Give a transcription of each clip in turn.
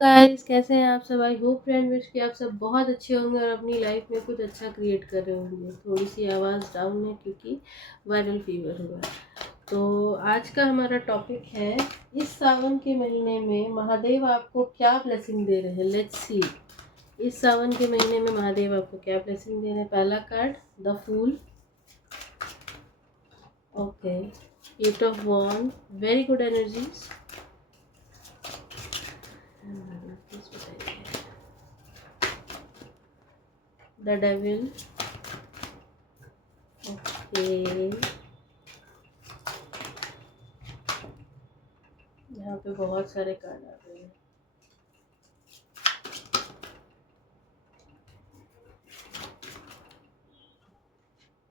Guys, कैसे हैं आप सब? आई होप फ्रेंड विश कि आप सब बहुत अच्छे होंगे और अपनी लाइफ में कुछ अच्छा क्रिएट कर रहे होंगे। थोड़ी सी आवाज़ डाउन है क्योंकि वायरल फीवर हुआ है। तो आज का हमारा टॉपिक है, इस सावन के महीने में महादेव आपको क्या ब्लेसिंग दे रहे हैं। लेट्स सी, इस सावन के महीने में महादेव आपको क्या ब्लेसिंग दे रहे हैं। पहला card, the fool. Okay, eight of wand, very good energies. The devil. Okay, यहाँ पे बहुत सारे कार्ड आ गए हैं।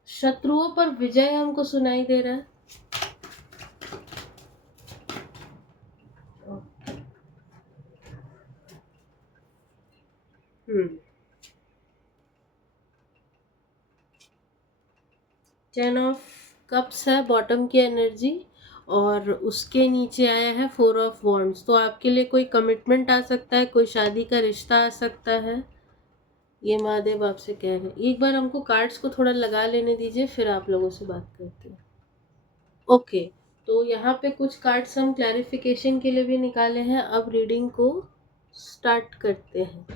शत्रुओं पर विजय हमको सुनाई दे रहा है। हम्म 10 ऑफ कप्स है बॉटम की एनर्जी, और उसके नीचे आया है 4 ऑफ वॉन्ड्स। तो आपके लिए कोई कमिटमेंट आ सकता है, कोई शादी का रिश्ता आ सकता है। ये महादेव आपसे कह रहे हैं। एक बार हमको कार्ड्स को थोड़ा लगा लेने दीजिए, फिर आप लोगों से बात करते हैं। ओके, तो यहाँ पे कुछ कार्ड्स हम क्लैरिफिकेशन के लिए भी निकाले हैं। अब रीडिंग को स्टार्ट करते हैं।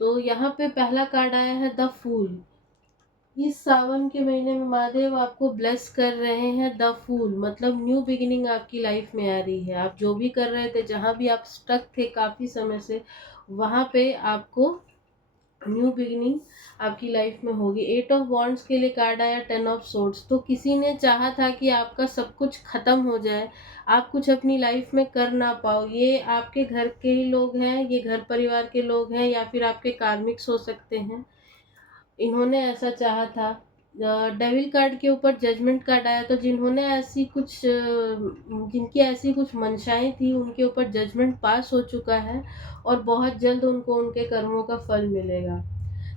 तो यहाँ पे पहला कार्ड आया है द फूल। इस सावन के महीने में महादेव आपको ब्लेस कर रहे हैं। द फूल मतलब न्यू बिगिनिंग आपकी लाइफ में आ रही है। आप जो भी कर रहे थे, जहाँ भी आप स्टक थे काफ़ी समय से, वहाँ पे आपको न्यू बिगिनिंग आपकी लाइफ में होगी। एट ऑफ वॉन्ड्स के लिए कार्ड आया 10 ऑफ सोर्ड्स। तो किसी ने चाहा था कि आपका सब कुछ खत्म हो जाए, आप कुछ अपनी लाइफ में कर ना पाओ। ये आपके घर के ही लोग हैं, ये घर परिवार के लोग हैं, या फिर आपके कार्मिक्स हो सकते हैं। इन्होंने ऐसा चाहा था। डेविल कार्ड के ऊपर जजमेंट कार्ड आया, तो जिन्होंने ऐसी कुछ जिनकी ऐसी कुछ मंशाएं थी, उनके ऊपर जजमेंट पास हो चुका है और बहुत जल्द उनको उनके कर्मों का फल मिलेगा।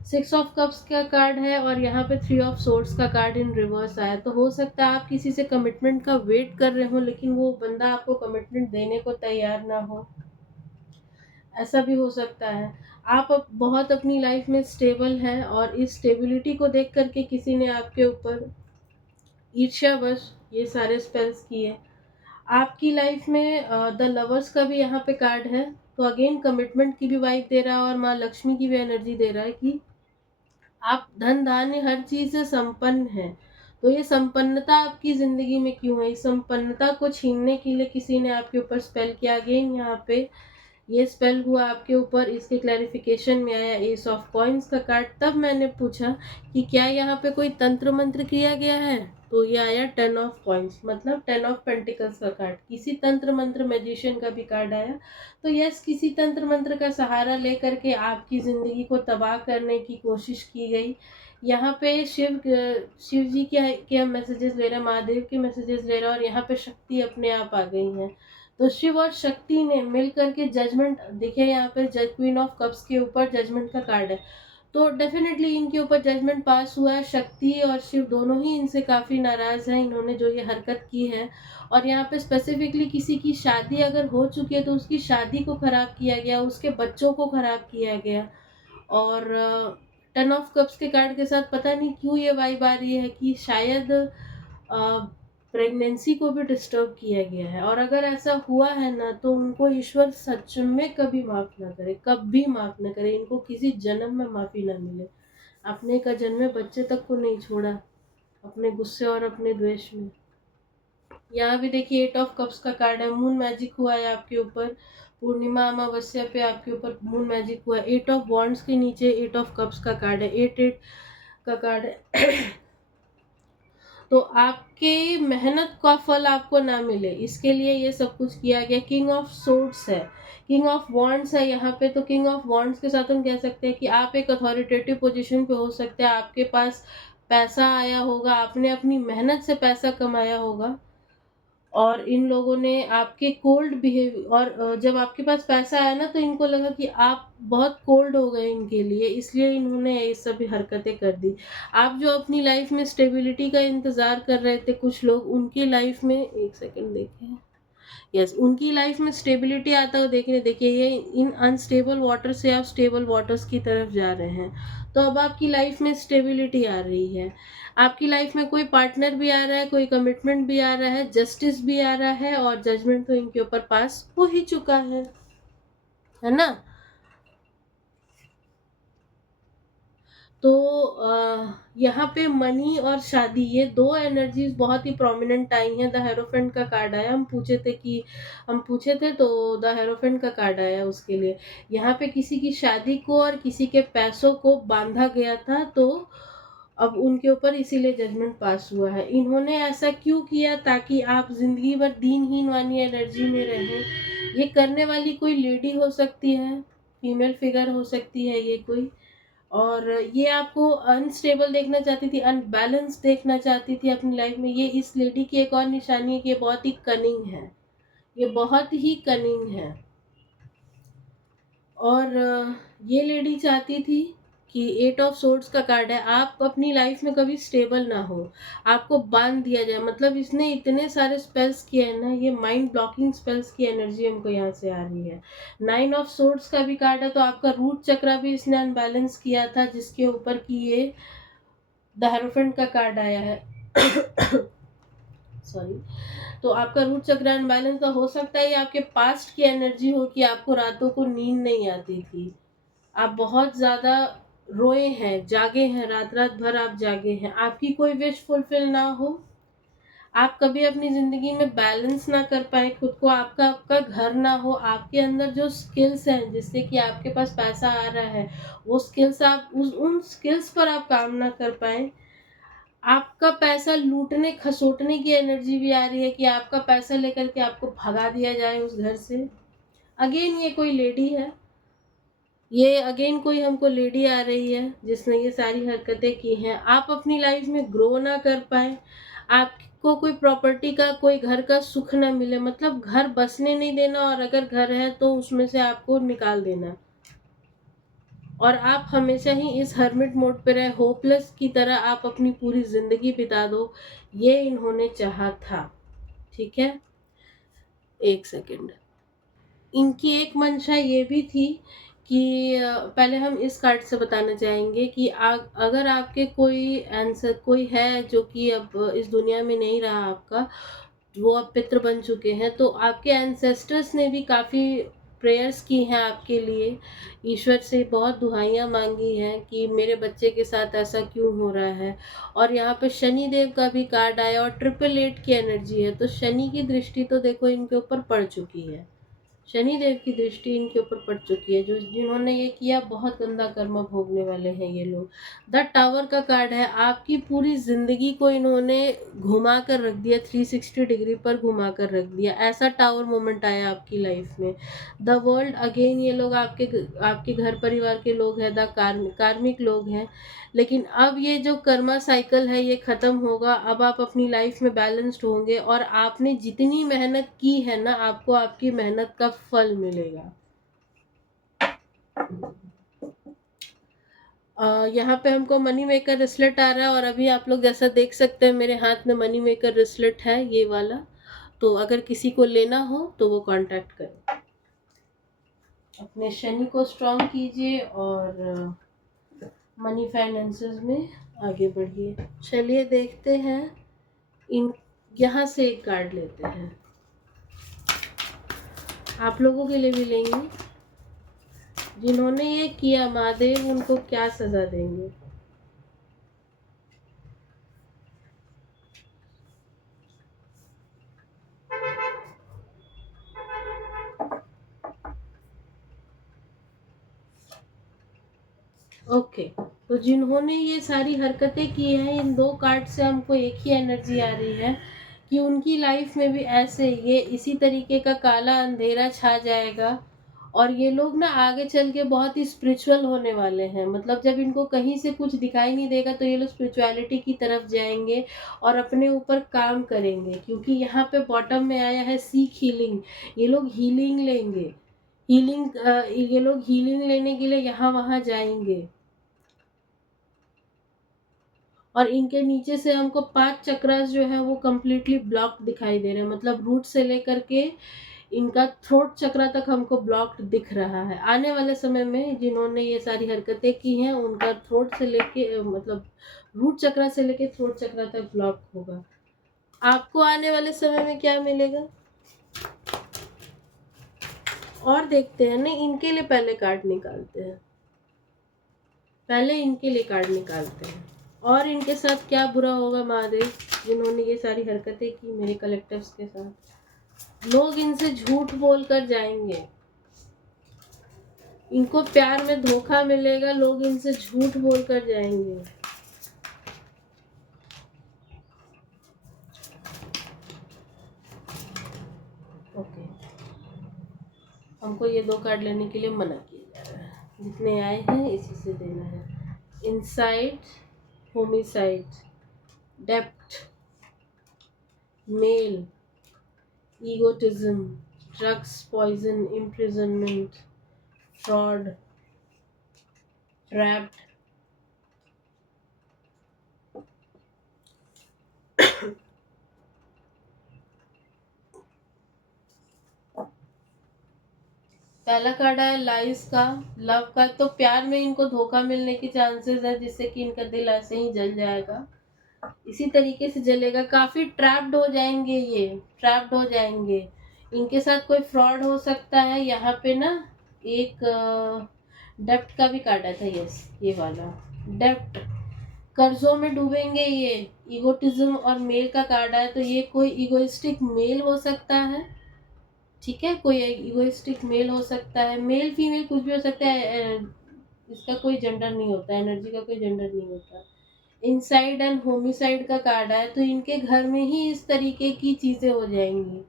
6 ऑफ कप्स का कार्ड है और यहाँ पे 3 ऑफ सोर्ड्स का कार्ड इन रिवर्स आया। तो हो सकता है आप किसी से कमिटमेंट का वेट कर रहे हो, लेकिन वो बंदा आपको कमिटमेंट देने को तैयार ना हो। ऐसा भी हो सकता है। आप अब बहुत अपनी लाइफ में स्टेबल हैं और इस स्टेबिलिटी को देख करके किसी ने आपके ऊपर ईर्ष्यावश ये सारे स्पेल्स किए। आपकी लाइफ में द लवर्स का भी यहाँ पे कार्ड है। तो अगेन कमिटमेंट की भी वाइब दे रहा है और माँ लक्ष्मी की भी एनर्जी दे रहा है कि आप धन धान्य हर चीज से संपन्न हैं। तो ये संपन्नता आपकी जिंदगी में क्यों है, इस संपन्नता को छीनने के लिए किसी ने आपके ऊपर स्पेल किया। अगेन यहाँ पे ये स्पेल हुआ आपके ऊपर। इसके क्लैरिफिकेशन में आया एस ऑफ कॉइन्स का कार्ड। तब मैंने पूछा कि क्या यहाँ पे कोई तंत्र मंत्र किया गया है, तो ये आया 10 ऑफ कॉइन्स, मतलब 10 ऑफ पेंटिकल्स का कार्ड। किसी तंत्र मंत्र मैजिशियन का भी कार्ड आया। तो यस, किसी तंत्र मंत्र का सहारा लेकर के आपकी ज़िंदगी को तबाह करने की कोशिश की गई। यहाँ पे शिव जी के हम मैसेजेस ले रहे हैं, महादेव के मैसेजेस ले रहे हैं, और यहाँ पे शक्ति अपने आप आ गई हैं। तो शिव और शक्ति ने मिल करके जजमेंट, देखिए यहाँ पे क्वीन ऑफ कप्स के ऊपर जजमेंट का कार्ड है। तो डेफिनेटली इनके ऊपर जजमेंट पास हुआ है। शक्ति और शिव दोनों ही इनसे काफ़ी नाराज़ हैं, इन्होंने जो ये हरकत की है। और यहाँ पे स्पेसिफिकली किसी की शादी अगर हो चुकी है तो उसकी शादी को ख़राब किया गया, उसके बच्चों को ख़राब किया गया। और 10 ऑफ कप्स के कार्ड के साथ पता नहीं क्यों ये वाइब आ रही है कि शायद प्रेगनेंसी को भी डिस्टर्ब किया गया है। और अगर ऐसा हुआ है ना, तो उनको ईश्वर सच में कभी माफ़ ना करे, कभी माफ़ ना करे, इनको किसी जन्म में माफ़ी ना मिले। अपने का जन्मे बच्चे तक को नहीं छोड़ा अपने गुस्से और अपने द्वेष में। यहाँ भी देखिए 8 ऑफ कप्स का कार्ड है। मून मैजिक हुआ है आपके ऊपर। पूर्णिमा अमावस्या पे आपके ऊपर मून मैजिक हुआ है। 8 ऑफ वॉन्ड्स के नीचे 8 ऑफ कप्स का कार्ड है, 8 का कार्ड है। तो आपके मेहनत का फल आपको ना मिले, इसके लिए ये सब कुछ किया गया। किंग ऑफ सोर्ड्स है, किंग ऑफ वॉन्ड्स है यहाँ पे। तो किंग ऑफ वॉन्ड्स के साथ हम कह सकते हैं कि आप एक अथॉरिटेटिव पोजीशन पे हो सकते हैं। आपके पास पैसा आया होगा, आपने अपनी मेहनत से पैसा कमाया होगा, और इन लोगों ने आपके कोल्ड बिहेव, और जब आपके पास पैसा आया ना, तो इनको लगा कि आप बहुत कोल्ड हो गए इनके लिए, इसलिए इन्होंने ये सभी हरकतें कर दी। आप जो अपनी लाइफ में स्टेबिलिटी का इंतज़ार कर रहे थे, कुछ लोग उनकी लाइफ में, एक सेकंड देखें, यस, उनकी लाइफ में स्टेबिलिटी आता हो देखने, देखिए ये इन अनस्टेबल वाटर से आप स्टेबल वाटर्स की तरफ जा रहे हैं, तो अब आपकी लाइफ में स्टेबिलिटी आ रही है, आपकी लाइफ में कोई पार्टनर भी आ रहा है, कोई कमिटमेंट भी आ रहा है, जस्टिस भी आ रहा है, और जजमेंट तो इनके ऊपर पास हो ही चुका है ना। तो यहाँ पे मनी और शादी, ये दो एनर्जीज बहुत ही प्रोमिनेंट आई हैं। द हेरोफेंट का कार्ड आया, हम पूछे थे तो द हेरोफेंट का कार्ड आया उसके लिए। यहाँ पे किसी की शादी को और किसी के पैसों को बांधा गया था, तो अब उनके ऊपर इसीलिए जजमेंट पास हुआ है। इन्होंने ऐसा क्यों किया? ताकि आप जिंदगी भर दीनहीन वाली एनर्जी में रहें। ये करने वाली कोई लेडी हो सकती है, फीमेल फिगर हो सकती है ये कोई, और ये आपको अनस्टेबल देखना चाहती थी, अनबैलेंस देखना चाहती थी अपनी लाइफ में। ये इस लेडी की एक और निशानी है कि ये बहुत ही कनिंग है, ये बहुत ही कनिंग है। और ये लेडी चाहती थी कि 8 ऑफ सोर्ड्स का कार्ड है, आप अपनी लाइफ में कभी स्टेबल ना हो, आपको बांध दिया जाए। मतलब इसने इतने सारे स्पेल्स किए हैं ना, ये माइंड ब्लॉकिंग स्पेल्स की एनर्जी हमको यहाँ से आ रही है। 9 ऑफ सोर्ड्स का भी कार्ड है, तो आपका रूट चक्रा भी इसने अनबैलेंस किया था, जिसके ऊपर की ये द हेरोफेंट का कार्ड आया है। सॉरी। तो आपका रूट चक्र अनबैलेंस तो हो सकता है, ये आपके पास्ट की एनर्जी हो कि आपको रातों को नींद नहीं आती थी, आप बहुत ज़्यादा रोए हैं, जागे हैं, रात रात भर आप जागे हैं, आपकी कोई विश फुलफिल ना हो, आप कभी अपनी ज़िंदगी में बैलेंस ना कर पाए खुद को, आपका आपका घर ना हो, आपके अंदर जो स्किल्स हैं जिससे कि आपके पास पैसा आ रहा है, वो स्किल्स आप उन स्किल्स पर आप काम ना कर पाए। आपका पैसा लूटने खसोटने की एनर्जी भी आ रही है कि आपका पैसा लेकर के आपको भगा दिया जाए उस घर से। अगेन ये कोई लेडी है, ये अगेन कोई हमको लेडी आ रही है जिसने ये सारी हरकतें की हैं। आप अपनी लाइफ में ग्रो ना कर पाए, आपको कोई प्रॉपर्टी का, कोई घर का सुख ना मिले, मतलब घर बसने नहीं देना, और अगर घर है तो उसमें से आपको निकाल देना, और आप हमेशा ही इस हर्मिट मोड पे रहे, होपलेस की तरह आप अपनी पूरी जिंदगी बिता दो, ये इन्होंने चाहा था। ठीक है, एक सेकंड। इनकी एक मंशा ये भी थी कि पहले हम इस कार्ड से बताना चाहेंगे कि अगर आपके कोई आंसर कोई है जो कि अब इस दुनिया में नहीं रहा आपका, वो अब पितृ बन चुके हैं, तो आपके एंसेस्टर्स ने भी काफ़ी प्रेयर्स की हैं आपके लिए, ईश्वर से बहुत दुहाइयाँ मांगी हैं कि मेरे बच्चे के साथ ऐसा क्यों हो रहा है। और यहाँ पे शनि देव का भी कार्ड आया, और 888 की एनर्जी है, तो शनि की दृष्टि तो देखो इनके ऊपर पड़ चुकी है, शनि देव की दृष्टि इनके ऊपर पड़ चुकी है। जो जिन्होंने ये किया, बहुत गंदा कर्म भोगने वाले हैं ये लोग। द टावर का कार्ड है, आपकी पूरी जिंदगी को इन्होंने घुमा कर रख दिया, 360 डिग्री पर घुमा कर रख दिया, ऐसा टावर मोमेंट आया आपकी लाइफ में। द वर्ल्ड, अगेन ये लोग आपके घर परिवार के लोग हैं, द कार्मिक लोग हैं। लेकिन अब ये जो कर्मा साइकिल है ये ख़त्म होगा, अब आप अपनी लाइफ में बैलेंस्ड होंगे, और आपने जितनी मेहनत की है ना, आपको आपकी मेहनत का फल मिलेगा। यहाँ पे हमको मनी मेकर रिसलेट आ रहा है, और अभी आप लोग जैसा देख सकते हैं मेरे हाथ में मनी मेकर रिसलेट है ये वाला, तो अगर किसी को लेना हो तो वो कांटेक्ट करें। अपने शनि को स्ट्रॉन्ग कीजिए और मनी फाइनेंसेस में आगे बढ़िए। चलिए देखते हैं, इन यहाँ से एक कार्ड लेते हैं, आप लोगों के लिए भी लेंगे। जिन्होंने ये किया, महादेव उनको क्या सजा देंगे। ओके, तो जिन्होंने ये सारी हरकतें की हैं, इन दो कार्ड से हमको एक ही एनर्जी आ रही है कि उनकी लाइफ में भी ऐसे ये इसी तरीके का काला अंधेरा छा जाएगा, और ये लोग ना आगे चल के बहुत ही स्पिरिचुअल होने वाले हैं। मतलब जब इनको कहीं से कुछ दिखाई नहीं देगा तो ये लोग स्पिरिचुअलिटी की तरफ जाएंगे और अपने ऊपर काम करेंगे, क्योंकि यहाँ पे बॉटम में आया है सीक हीलिंग। ये लोग हीलिंग लेंगे, ये लोग हीलिंग लेने के लिए यहाँ वहाँ जाएंगे। और इनके नीचे से हमको 5 चक्रास जो है वो कम्प्लीटली ब्लॉक दिखाई दे रहे हैं, मतलब रूट से लेकर के इनका थ्रोट चक्रा तक हमको ब्लॉक्ड दिख रहा है। आने वाले समय में जिन्होंने ये सारी हरकतें की हैं उनका थ्रोट से लेके मतलब रूट चक्रा से लेके थ्रोट चक्रा तक ब्लॉक होगा। आपको आने वाले समय में क्या मिलेगा और देखते हैं। नहीं, इनके लिए पहले कार्ड निकालते हैं, पहले इनके लिए कार्ड निकालते हैं। और इनके साथ क्या बुरा होगा महादेव, जिन्होंने ये सारी हरकतें की मेरे कलेक्टिव्स के साथ। लोग इनसे झूठ बोलकर जाएंगे, इनको प्यार में धोखा मिलेगा, लोग इनसे झूठ बोलकर जाएंगे। ओके, हमको ये 2 कार्ड लेने के लिए मना किया जा रहा है, जितने आए हैं इसी से देना है। Inside, homicide, depth, male, egotism, drugs, poison, imprisonment, fraud, trapped, पहला कार्ड है लाइस का, लव का। तो प्यार में इनको धोखा मिलने की चांसेस है, जिससे कि इनका दिल ऐसे ही जल जाएगा, इसी तरीके से जलेगा। काफी ट्रैप्ड हो जाएंगे, ये ट्रैप्ड हो जाएंगे। इनके साथ कोई फ्रॉड हो सकता है। यहाँ पे ना एक डेप्ट का भी कार्ड था, यस ये वाला डेप्ट, कर्जों में डूबेंगे ये। ईगोटिज्म और मेल का कार्ड है, तो ये कोई इगोइस्टिक मेल हो सकता है, ठीक है, कोई इगोइस्टिक मेल हो सकता है, मेल फीमेल कुछ भी हो सकता है, इसका कोई जेंडर नहीं होता, एनर्जी का कोई जेंडर नहीं होता। इनसाइड एंड होमिसाइड का कार्ड है, तो इनके घर में ही इस तरीके की चीजें हो जाएंगी।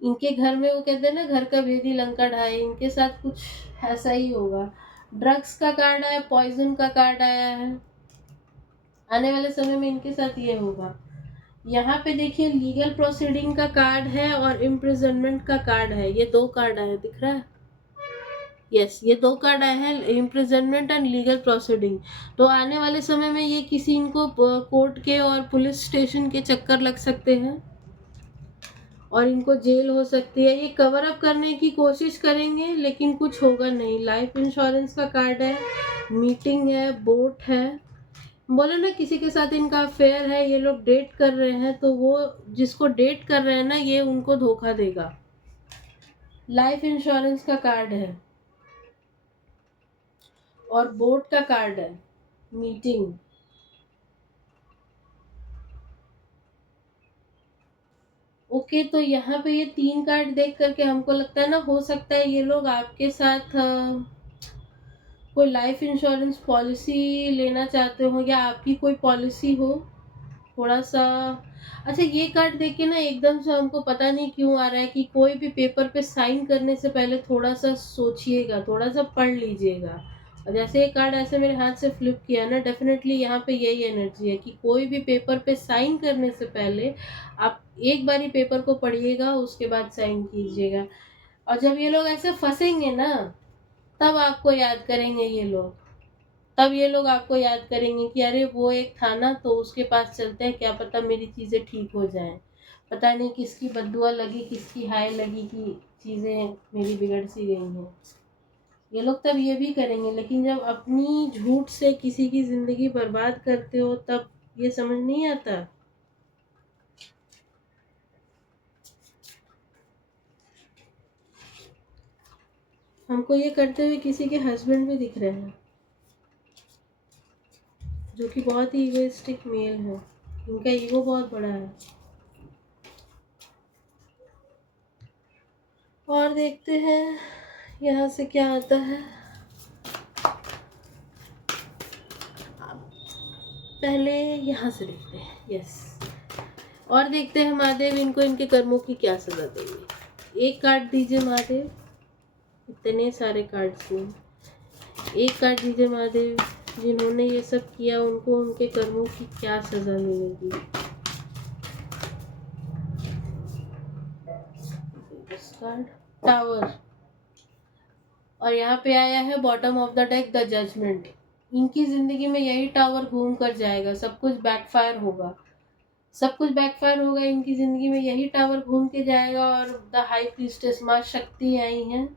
इनके घर में, वो कहते हैं ना घर का भेदी लंका ढाए, इनके साथ कुछ ऐसा ही होगा। ड्रग्स का कार्ड आया, पॉइजन का कार्ड आया है, आने वाले समय में इनके साथ ये होगा। यहाँ पे देखिए लीगल प्रोसीडिंग का कार्ड है और इम्प्रिजनमेंट का कार्ड है, ये 2 कार्ड आए, दिख रहा है, यस ये 2 कार्ड आए हैं, इम्प्रिजनमेंट एंड लीगल प्रोसीडिंग। तो आने वाले समय में ये किसी इनको कोर्ट के और पुलिस स्टेशन के चक्कर लग सकते हैं और इनको जेल हो सकती है। ये कवर अप करने की कोशिश करेंगे लेकिन कुछ होगा नहीं। लाइफ इंश्योरेंस का कार्ड है, मीटिंग है, बोट है, बोले ना किसी के साथ इनका अफेयर है, ये लोग डेट कर रहे हैं, तो वो जिसको डेट कर रहे हैं ना ये उनको धोखा देगा। लाइफ इंश्योरेंस का कार्ड है और बोट का कार्ड है, मीटिंग। ओके, तो यहाँ पे ये 3 कार्ड देख करके हमको लगता है ना, हो सकता है ये लोग आपके साथ कोई लाइफ इंश्योरेंस पॉलिसी लेना चाहते हो या आपकी कोई पॉलिसी हो, थोड़ा सा। अच्छा, ये कार्ड देख के ना एकदम से हमको पता नहीं क्यों आ रहा है कि कोई भी पेपर पे साइन करने से पहले थोड़ा सा सोचिएगा, थोड़ा सा पढ़ लीजिएगा। और जैसे ये कार्ड ऐसे मेरे हाथ से फ्लिप किया ना, डेफिनेटली यहाँ पे यही एनर्जी है कि कोई भी पेपर पे साइन करने से पहले आप एक बारी पेपर को पढ़िएगा, उसके बाद साइन कीजिएगा। और जब ये लोग ऐसे फंसेंगे ना, तब आपको याद करेंगे ये लोग, तब ये लोग आपको याद करेंगे कि अरे वो एक था ना, तो उसके पास चलते हैं, क्या पता मेरी चीज़ें ठीक हो जाएं। पता नहीं किसकी बद्दुआ लगी, किसकी हाय लगी कि चीज़ें मेरी बिगड़ सी गई हैं। ये लोग तब ये भी करेंगे, लेकिन जब अपनी झूठ से किसी की ज़िंदगी बर्बाद करते हो तब ये समझ नहीं आता। हमको ये करते हुए किसी के हस्बैंड भी दिख रहे हैं, जो कि बहुत ही इगोइस्टिक मेल है, इनका ईगो बहुत बड़ा है। और देखते हैं यहाँ से क्या आता है। पहले यहाँ से देखते हैं, यस, और देखते हैं महादेव इनको इनके कर्मों की क्या सजा देंगे। एक कार्ड दीजिए महादेव, इतने सारे कार्ड्स में एक कार्ड दीजिए महादेव, जिन्होंने ये सब किया उनको उनके कर्मों की क्या सजा मिलेगी। कार्ड टावर, और यहाँ पे आया है bottom of the deck the judgement. इनकी ज़िंदगी में यही टावर घूम कर जाएगा, सब कुछ बैकफायर होगा। सब कुछ बैकफायर होगा इनकी ज़िंदगी में, यही टावर घूम के जाएगा। और द हाई प्रीस्टेस माँ शक्ति आई हैं,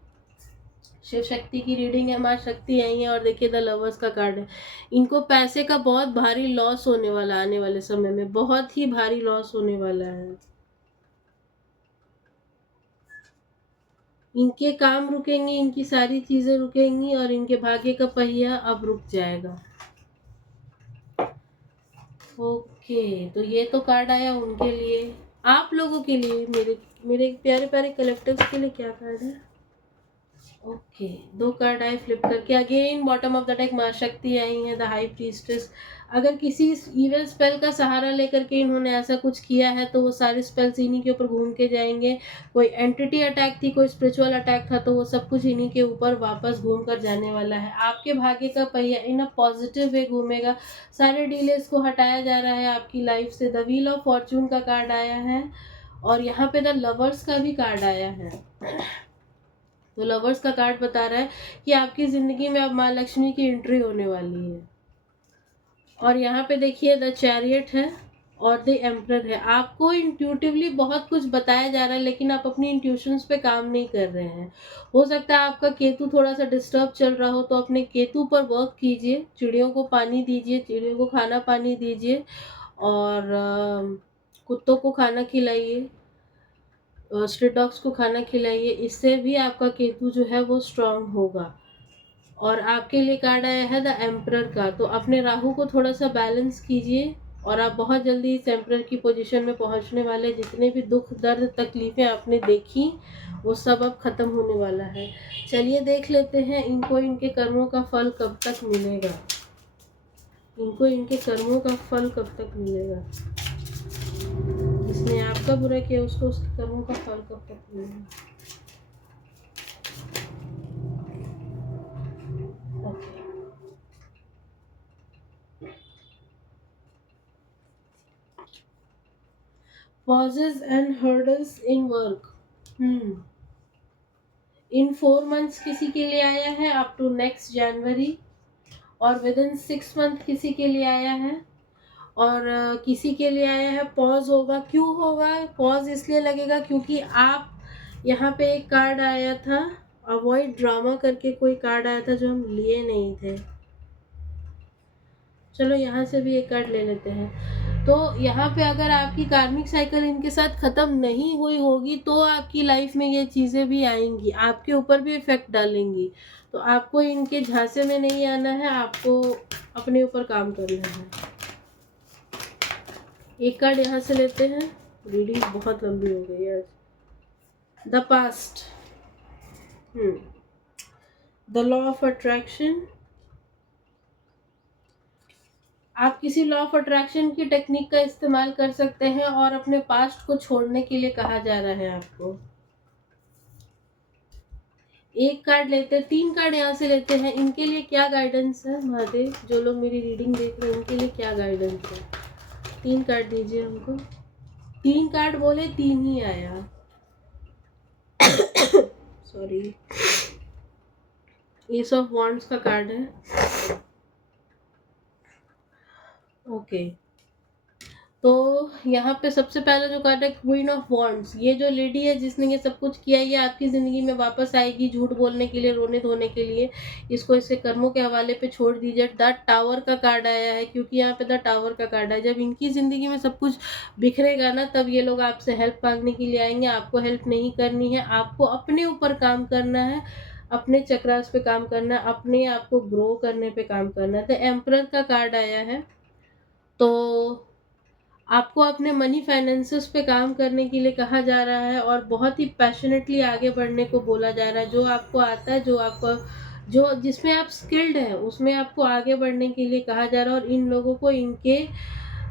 शिव शक्ति की रीडिंग है, माँ शक्ति आई है। और देखिए द लवर्स का कार्ड है। इनको पैसे का बहुत भारी लॉस होने वाला, आने वाले समय में बहुत ही भारी लॉस होने वाला है। इनके काम रुकेंगे, इनकी सारी चीजें रुकेंगी और इनके भाग्य का पहिया अब रुक जाएगा। ओके, तो ये तो कार्ड आया उनके लिए। आप लोगों के लिए, मेरे मेरे प्यारे प्यारे कलेक्टिव्स के लिए क्या कार्ड है? ओके, 2 कार्ड आए फ्लिप करके। Again bottom of the deck माँ शक्ति आई है, द हाई प्रीस्टेस। अगर किसी इविल स्पेल का सहारा लेकर के इन्होंने ऐसा कुछ किया है तो वो सारे स्पेल्स इन्हीं के ऊपर घूम के जाएंगे। कोई एंटिटी अटैक थी, कोई स्पिरिचुअल अटैक था, तो वो सब कुछ इन्हीं के ऊपर वापस घूम कर जाने वाला है। आपके भाग्य का पहिया इन अ पॉजिटिव वे घूमेगा। सारे डिलेस को हटाया जा रहा है आपकी लाइफ से। द व्हील ऑफ फॉर्च्यून का कार्ड आया है और यहाँ पे द लवर्स का भी कार्ड आया है। तो लवर्स का कार्ड बता रहा है कि आपकी ज़िंदगी में अब माँ लक्ष्मी की एंट्री होने वाली है। और यहाँ पे देखिए द चैरियट है और द एम्परर है। आपको इंट्यूटिवली बहुत कुछ बताया जा रहा है, लेकिन आप अपनी इंट्यूशंस पे काम नहीं कर रहे हैं। हो सकता है आपका केतु थोड़ा सा डिस्टर्ब चल रहा हो, तो अपने केतु पर वर्क कीजिए। चिड़ियों को पानी दीजिए, चिड़ियों को खाना पानी दीजिए और कुत्तों को खाना खिलाइए, स्ट्रीट डॉग्स को खाना खिलाइए। इससे भी आपका केतु जो है वो स्ट्रांग होगा। और आपके लिए कार्ड आया है द एम्परर का। तो अपने राहु को थोड़ा सा बैलेंस कीजिए और आप बहुत जल्दी इस एम्परर की पोजीशन में पहुंचने वाले। जितने भी दुख दर्द तकलीफ़ें आपने देखी वो सब अब ख़त्म होने वाला है। चलिए देख लेते हैं इनको इनके कर्मों का फल कब तक मिलेगा। इनको इनके कर्मों का फल कब तक मिलेगा। जिसने आपका बुरा किया उसको उसके कर्मों का फल कब तक मिलेगा। Pauses and hurdles in work. In 4 months किसी के लिए आया है अप टू नेक्स्ट जनवरी, और विद इन 6 month किसी के लिए आया है, और किसी के लिए आया है पॉज होगा। क्यों होगा पॉज? इसलिए लगेगा क्योंकि आप यहाँ पे एक कार्ड आया था अवॉइड ड्रामा करके, कोई कार्ड आया था जो हम लिए नहीं थे। चलो यहाँ से भी एक कार्ड ले लेते हैं। तो यहाँ पे अगर आपकी कार्मिक साइकिल इनके साथ ख़त्म नहीं हुई होगी तो आपकी लाइफ में ये चीज़ें भी आएंगी, आपके ऊपर भी इफ़ेक्ट डालेंगी। तो आपको इनके झांसे में नहीं आना है, आपको अपने ऊपर काम करना है। एक कार्ड यहाँ से लेते हैं, रीडिंग बहुत लंबी हो गई है आज। The past, the law of attraction. आप किसी लॉ ऑफ अट्रैक्शन की टेक्निक का इस्तेमाल कर सकते हैं और अपने पास्ट को छोड़ने के लिए कहा जा रहा है आपको। एक कार्ड लेते हैं, 3 कार्ड यहाँ से लेते हैं। इनके लिए क्या गाइडेंस है महादेव? जो लोग मेरी रीडिंग देख रहे हैं उनके लिए क्या गाइडेंस है? 3 कार्ड दीजिए हमको। 3 कार्ड बोले, 3 ही आया। सॉरी, एस ऑफ वॉन्ड्स का कार्ड है। ओके, तो यहाँ पे सबसे पहला जो कार्ड है क्वीन ऑफ वॉन्ड्स। ये जो लेडी है जिसने ये सब कुछ किया, ये आपकी ज़िंदगी में वापस आएगी झूठ बोलने के लिए, रोने धोने के लिए। इसको इसके कर्मों के हवाले पे छोड़ दीजिए। द टावर का कार्ड आया है क्योंकि यहाँ पे द टावर का कार्ड है। जब इनकी ज़िंदगी में सब कुछ बिखरेगा ना, तब ये लोग आपसे हेल्प मांगने के लिए आएंगे। आपको हेल्प नहीं करनी है, आपको अपने ऊपर काम करना है, अपने चक्रास पे काम करना है, अपने आप को ग्रो करने पे काम करना है। द एम्परर का कार्ड आया है। तो आपको अपने मनी फाइनेंसेस पे काम करने के लिए कहा जा रहा है और बहुत ही पैशनेटली आगे बढ़ने को बोला जा रहा है। जो आपको आता है, जो आपको जो जिसमें आप स्किल्ड हैं उसमें आपको आगे बढ़ने के लिए कहा जा रहा है। और इन लोगों को इनके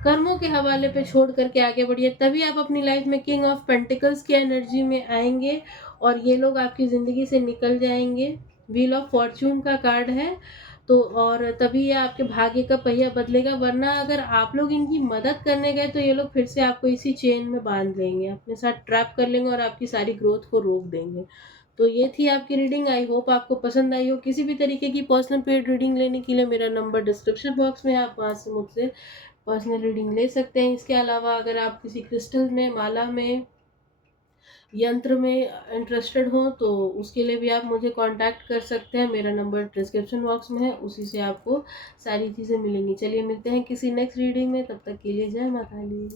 कर्मों के हवाले पे छोड़ करके आगे बढ़िए, तभी आप अपनी लाइफ में किंग ऑफ पेंटिकल्स की एनर्जी में आएंगे और ये लोग आपकी ज़िंदगी से निकल जाएंगे। व्हील ऑफ फॉर्च्यून का कार्ड है। तो और तभी ये आपके भाग्य का पहिया बदलेगा, वरना अगर आप लोग इनकी मदद करने गए तो ये लोग फिर से आपको इसी चेन में बांध लेंगे, अपने साथ ट्रैप कर लेंगे और आपकी सारी ग्रोथ को रोक देंगे। तो ये थी आपकी रीडिंग। आई होप आपको पसंद आई हो। किसी भी तरीके की पर्सनल पेड रीडिंग लेने के लिए मेरा नंबर डिस्क्रिप्शन बॉक्स में है, आप वहाँ से मुझसे पर्सनल रीडिंग ले सकते हैं। इसके अलावा अगर आप किसी क्रिस्टल में, माला में, यंत्र में इंटरेस्टेड हो तो उसके लिए भी आप मुझे कांटेक्ट कर सकते हैं। मेरा नंबर डिस्क्रिप्शन बॉक्स में है, उसी से आपको सारी चीज़ें मिलेंगी। चलिए मिलते हैं किसी नेक्स्ट रीडिंग में, तब तक के लिए जय माता दी।